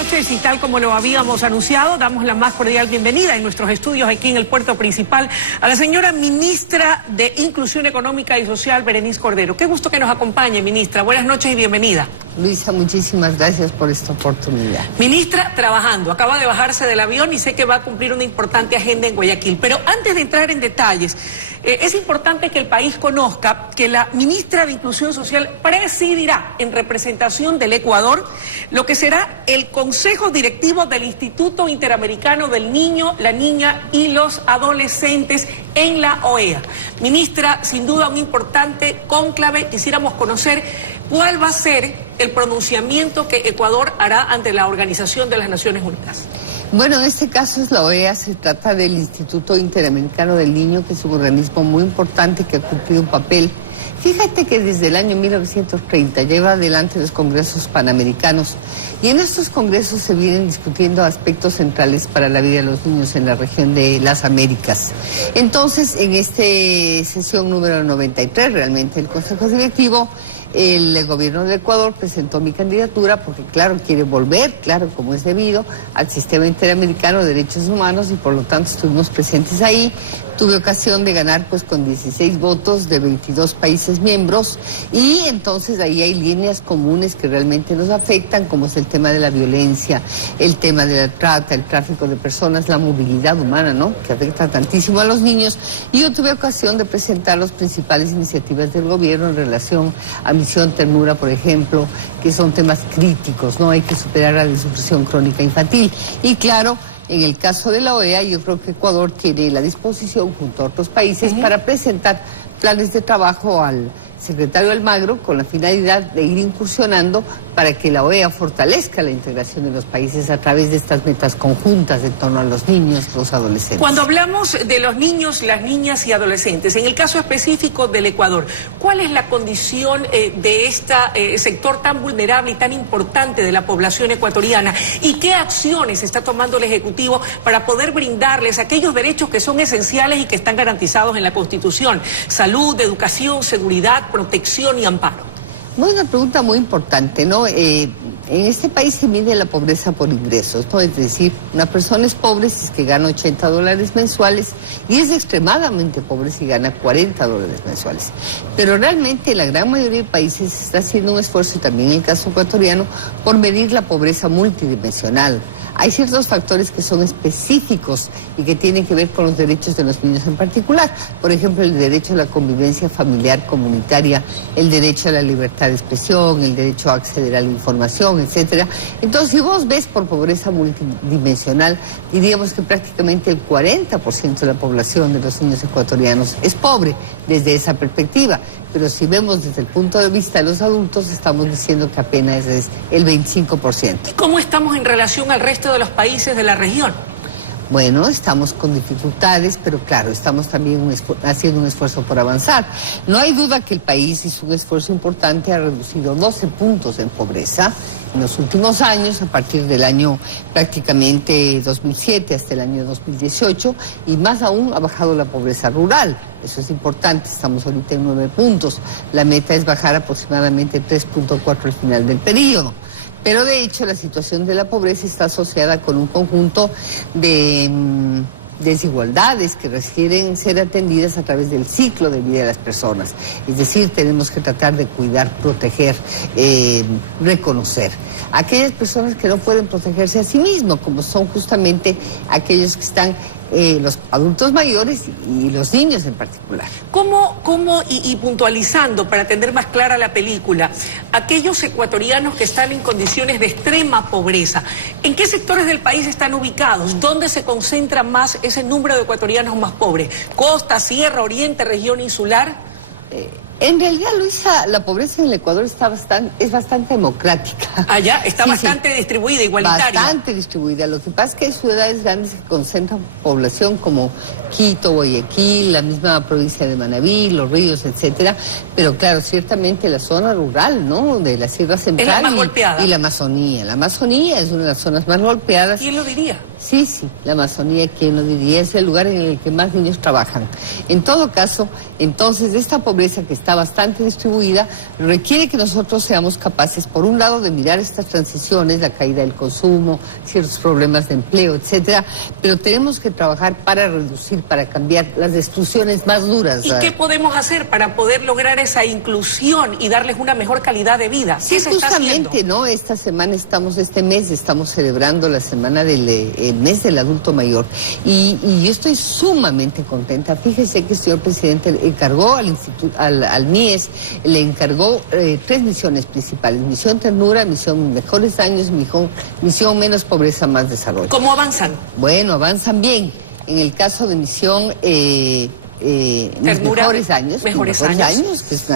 noches y tal como lo habíamos anunciado, damos la más cordial bienvenida en nuestros estudios aquí en el puerto principal a la señora ministra de Inclusión Económica y Social, Berenice Cordero. Qué gusto que nos acompañe, ministra. Buenas noches y bienvenida. Luisa, muchísimas gracias por esta oportunidad. Ministra, trabajando, acaba de bajarse del avión y sé que va a cumplir una importante agenda en Guayaquil. Pero antes de entrar en detalles, es importante que el país conozca que la ministra de Inclusión Social presidirá en representación del Ecuador lo que será el Consejo Directivo del Instituto Interamericano del Niño, la Niña y los Adolescentes en la OEA. Ministra, sin duda un importante cónclave. Quisiéramos conocer cuál va a ser el pronunciamiento que Ecuador hará ante la Organización de las Naciones Unidas. Bueno, en este caso es la OEA, se trata del Instituto Interamericano del Niño, que es un organismo muy importante que ha cumplido un papel. Fíjate que desde el año 1930 lleva adelante los congresos panamericanos y en estos congresos se vienen discutiendo aspectos centrales para la vida de los niños en la región de las Américas. Entonces, en esta sesión número 93, realmente el Consejo Directivo, el gobierno de Ecuador presentó mi candidatura porque, claro, quiere volver, claro, como es debido, al Sistema Interamericano de Derechos Humanos y por lo tanto estuvimos presentes ahí. Tuve ocasión de ganar pues con 16 votos de 22 países miembros y entonces ahí hay líneas comunes que realmente nos afectan, como es el tema de la violencia, el tema de la trata, el tráfico de personas, la movilidad humana, ¿no?, que afecta tantísimo a los niños. Y yo tuve ocasión de presentar las principales iniciativas del gobierno en relación a Misión Ternura, por ejemplo, que son temas críticos, ¿no? Hay que superar la desnutrición crónica infantil. Y claro, en el caso de la OEA, yo creo que Ecuador tiene la disposición, junto a otros países, para presentar planes de trabajo al secretario Almagro con la finalidad de ir incursionando para que la OEA fortalezca la integración de los países a través de estas metas conjuntas en torno a los niños, los adolescentes. Cuando hablamos de los niños, las niñas y adolescentes, en el caso específico del Ecuador, ¿cuál es la condición de este sector tan vulnerable y tan importante de la población ecuatoriana? ¿Y qué acciones está tomando el Ejecutivo para poder brindarles aquellos derechos que son esenciales y que están garantizados en la Constitución? Salud, educación, seguridad, protección y amparo. Una pregunta muy importante, ¿no? En este país se mide la pobreza por ingresos, ¿no? Es decir, una persona es pobre si es que gana $80 mensuales y es extremadamente pobre si gana $40 mensuales. Pero realmente la gran mayoría de países está haciendo un esfuerzo, y también en el caso ecuatoriano, por medir la pobreza multidimensional. Hay ciertos factores que son específicos y que tienen que ver con los derechos de los niños en particular. Por ejemplo, el derecho a la convivencia familiar comunitaria, el derecho a la libertad de expresión, el derecho a acceder a la información, etcétera. Entonces, si vos ves por pobreza multidimensional, diríamos que prácticamente el 40% de la población de los niños ecuatorianos es pobre desde esa perspectiva. Pero si vemos desde el punto de vista de los adultos, estamos diciendo que apenas es el 25%. ¿Cómo estamos en relación al resto de los países de la región? Bueno, estamos con dificultades, pero claro, estamos también haciendo un esfuerzo por avanzar. No hay duda que el país hizo un esfuerzo importante, ha reducido 12 puntos en pobreza en los últimos años, a partir del año prácticamente 2007 hasta el año 2018, y más aún ha bajado la pobreza rural. Eso es importante, estamos ahorita en 9 puntos. La meta es bajar aproximadamente 3.4 al final del periodo. Pero de hecho la situación de la pobreza está asociada con un conjunto de desigualdades que requieren ser atendidas a través del ciclo de vida de las personas. Es decir, tenemos que tratar de cuidar, proteger, reconocer. Aquellas personas que no pueden protegerse a sí mismos, como son justamente aquellos que están los adultos mayores y los niños en particular. Y puntualizando, para tener más clara la película, aquellos ecuatorianos que están en condiciones de extrema pobreza, ¿en qué sectores del país están ubicados? ¿Dónde se concentra más ese número de ecuatorianos más pobres? ¿Costa, sierra, oriente, región insular? En realidad, Luisa, la pobreza en el Ecuador es bastante democrática. Allá está bastante distribuida, igualitaria. Bastante distribuida. Lo que pasa es que hay ciudades grandes que concentran población como Quito, Guayaquil, la misma provincia de Manabí, Los Ríos, etcétera. Pero claro, ciertamente la zona rural, ¿no?, de la Sierra Central es la más golpeada. Y la Amazonía. La Amazonía es una de las zonas más golpeadas. ¿Quién lo diría? Sí, la Amazonía, ¿quién lo diría? Es el lugar en el que más niños trabajan. En todo caso, entonces, esta pobreza que está bastante distribuida requiere que nosotros seamos capaces, por un lado, de mirar estas transiciones, la caída del consumo, ciertos problemas de empleo, etcétera, pero tenemos que trabajar para reducir, para cambiar las destrucciones más duras. ¿Y qué podemos hacer para poder lograr esa inclusión y darles una mejor calidad de vida? Sí, justamente, ¿no? Este mes estamos celebrando la semana del mes del adulto mayor y yo estoy sumamente contenta. Fíjese que el señor presidente encargó al MIES, le encargó 3 misiones principales: misión ternura, misión mejores años, misión menos pobreza, más desarrollo. ¿Cómo avanzan? Bueno, avanzan bien. En el caso de misión mejores años, que es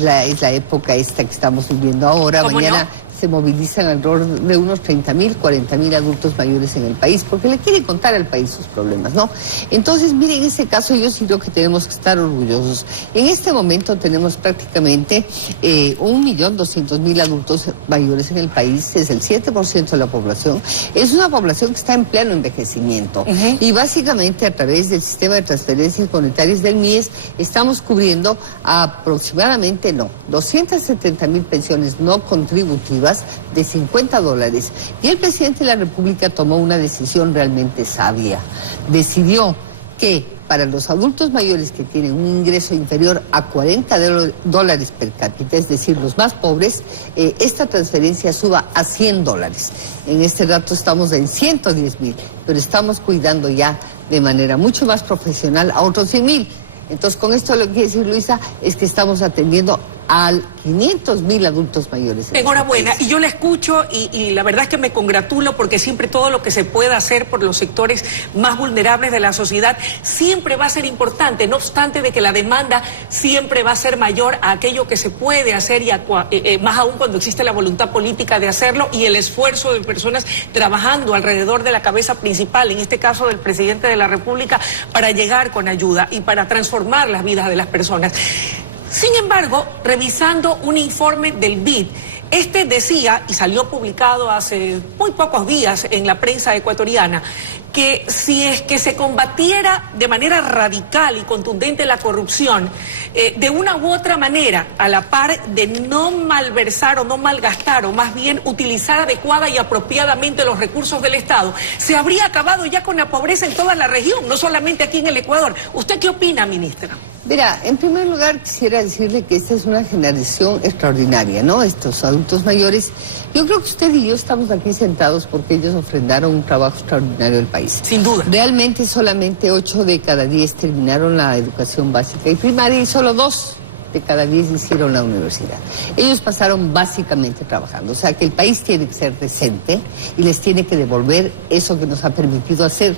la época esta que estamos viviendo ahora. Mañana no se movilizan alrededor de unos 30.000, 40.000 adultos mayores en el país, porque le quiere contar al país sus problemas, ¿no? Entonces, mire, en ese caso yo sí creo que tenemos que estar orgullosos. En este momento tenemos prácticamente 1.200.000 adultos mayores en el país, es el 7% de la población. Es una población que está en pleno envejecimiento. Y básicamente a través del sistema de transferencias monetarias del MIES estamos cubriendo aproximadamente, 270.000 pensiones no contributivas de $50. Y el presidente de la República tomó una decisión realmente sabia. Decidió que para los adultos mayores que tienen un ingreso inferior a $40 per cápita, es decir, los más pobres, esta transferencia suba a $100. En este dato estamos en 110.000, pero estamos cuidando ya de manera mucho más profesional a otros 100.000. Entonces, con esto lo que quiere decir, Luisa, es que estamos atendiendo a 500.000 adultos mayores. Enhorabuena. Y yo la escucho y la verdad es que me congratulo, porque siempre todo lo que se pueda hacer por los sectores más vulnerables de la sociedad siempre va a ser importante, no obstante de que la demanda siempre va a ser mayor a aquello que se puede hacer, y más aún cuando existe la voluntad política de hacerlo y el esfuerzo de personas trabajando alrededor de la cabeza principal, en este caso del presidente de la República, para llegar con ayuda y para transformar las vidas de las personas. Sin embargo, revisando un informe del BID, este decía, y salió publicado hace muy pocos días en la prensa ecuatoriana, que si es que se combatiera de manera radical y contundente la corrupción, de una u otra manera, a la par de no malversar o no malgastar, o más bien utilizar adecuada y apropiadamente los recursos del Estado, se habría acabado ya con la pobreza en toda la región, no solamente aquí en el Ecuador. ¿Usted qué opina, ministra? Verá, en primer lugar quisiera decirle que esta es una generación extraordinaria, ¿no? Estos adultos mayores, yo creo que usted y yo estamos aquí sentados porque ellos ofrendaron un trabajo extraordinario del país. Sin duda. Realmente solamente 8 de cada 10 terminaron la educación básica y primaria, y solo 2 de cada 10 hicieron la universidad. Ellos pasaron básicamente trabajando, o sea que el país tiene que ser decente y les tiene que devolver eso que nos ha permitido hacer,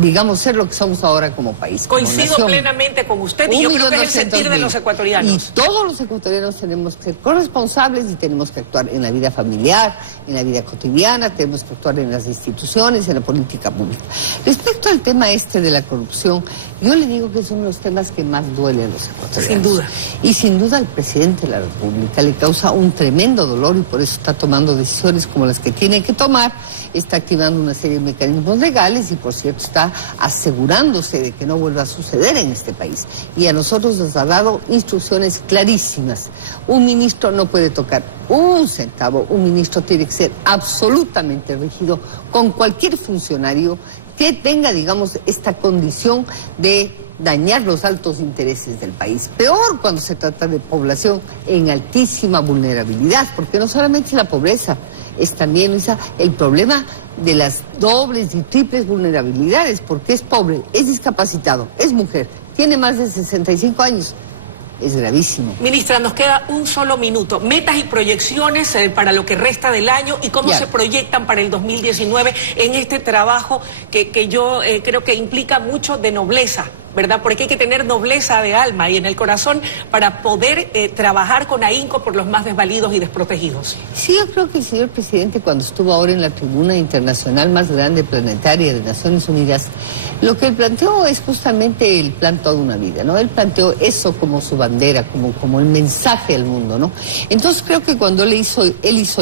digamos, ser lo que somos ahora como país. Coincido plenamente con usted, y yo creo que es el sentir de los ecuatorianos. Y todos los ecuatorianos tenemos que ser corresponsables y tenemos que actuar en la vida familiar, en la vida cotidiana, tenemos que actuar en las instituciones, en la política pública. Respecto al tema de la corrupción, yo le digo que es uno de los temas que más duele a los ecuatorianos. Sin duda. Y sin duda al presidente de la República le causa un tremendo dolor, y por eso está tomando decisiones como las que tiene que tomar, está activando una serie de mecanismos legales y, por cierto, está asegurándose de que no vuelva a suceder en este país. Y a nosotros nos ha dado instrucciones clarísimas. Un ministro no puede tocar un centavo, un ministro tiene que ser absolutamente rígido con cualquier funcionario que tenga, digamos, esta condición de dañar los altos intereses del país. Peor cuando se trata de población en altísima vulnerabilidad, porque no solamente es la pobreza, es también, Luisa, el problema de las dobles y triples vulnerabilidades, porque es pobre, es discapacitado, es mujer, tiene más de 65 años. Es gravísimo. Ministra, nos queda un solo minuto. Metas y proyecciones para lo que resta del año, y cómo se proyectan para el 2019 en este trabajo que yo creo que implica mucho de nobleza, ¿verdad? Porque hay que tener nobleza de alma y en el corazón para poder trabajar con ahínco por los más desvalidos y desprotegidos. Sí, yo creo que el señor presidente, cuando estuvo ahora en la tribuna internacional más grande planetaria de Naciones Unidas, lo que él planteó es justamente el plan Toda una Vida, ¿no? Él planteó eso como su bandera, como el mensaje al mundo, ¿no? Entonces creo que cuando él hizo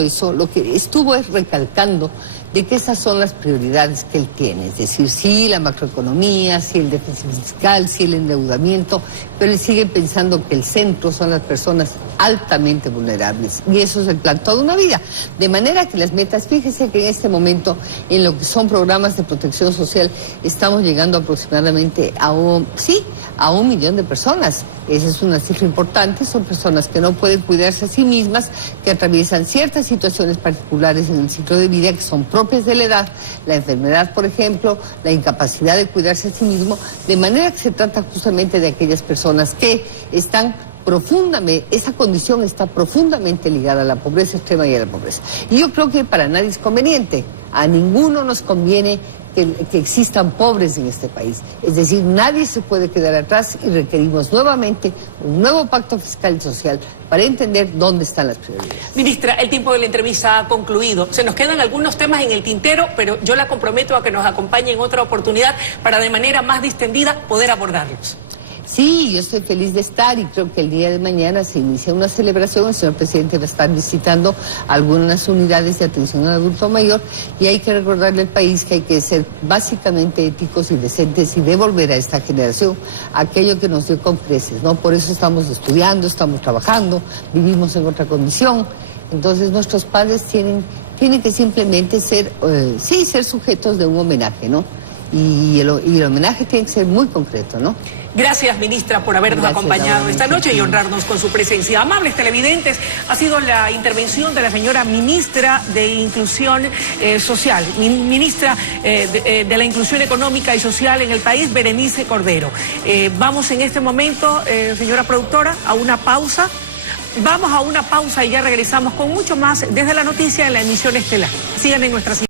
eso, lo que estuvo es recalcando de que esas son las prioridades que él tiene. Es decir, sí, la macroeconomía, sí, el déficit fiscal, sí, el endeudamiento, pero él sigue pensando que el centro son las personas altamente vulnerables. Y eso es el plan toda una vida. De manera que las metas, fíjese que en este momento, en lo que son programas de protección social, estamos llegando aproximadamente a un millón de personas. Esa es una cifra importante, son personas que no pueden cuidarse a sí mismas, que atraviesan ciertas situaciones particulares en el ciclo de vida que son propias de la edad, la enfermedad, por ejemplo, la incapacidad de cuidarse a sí mismo, de manera que se trata justamente de aquellas personas que están esa condición está profundamente ligada a la pobreza extrema y a la pobreza. Y yo creo que para nadie es conveniente, a ninguno nos conviene que existan pobres en este país. Es decir, nadie se puede quedar atrás y requerimos nuevamente un nuevo pacto fiscal y social para entender dónde están las prioridades. Ministra, el tiempo de la entrevista ha concluido. Se nos quedan algunos temas en el tintero, pero yo la comprometo a que nos acompañe en otra oportunidad para de manera más distendida poder abordarlos. Sí, yo estoy feliz de estar y creo que el día de mañana se inicia una celebración. El señor presidente va a estar visitando algunas unidades de atención al adulto mayor y hay que recordarle al país que hay que ser básicamente éticos y decentes y devolver a esta generación aquello que nos dio con creces, ¿no? Por eso estamos estudiando, estamos trabajando, vivimos en otra condición. Entonces nuestros padres tienen que simplemente ser sujetos de un homenaje, ¿no? Y el homenaje tiene que ser muy concreto, ¿no? Gracias, ministra, por habernos acompañado esta noche y honrarnos con su presencia. Amables televidentes, ha sido la intervención de la señora ministra de Inclusión Social, ministra de la Inclusión Económica y Social en el país, Berenice Cordero. Vamos en este momento, señora productora, a una pausa. Vamos a una pausa y ya regresamos con mucho más desde la noticia en la emisión estelar. Sigan en nuestra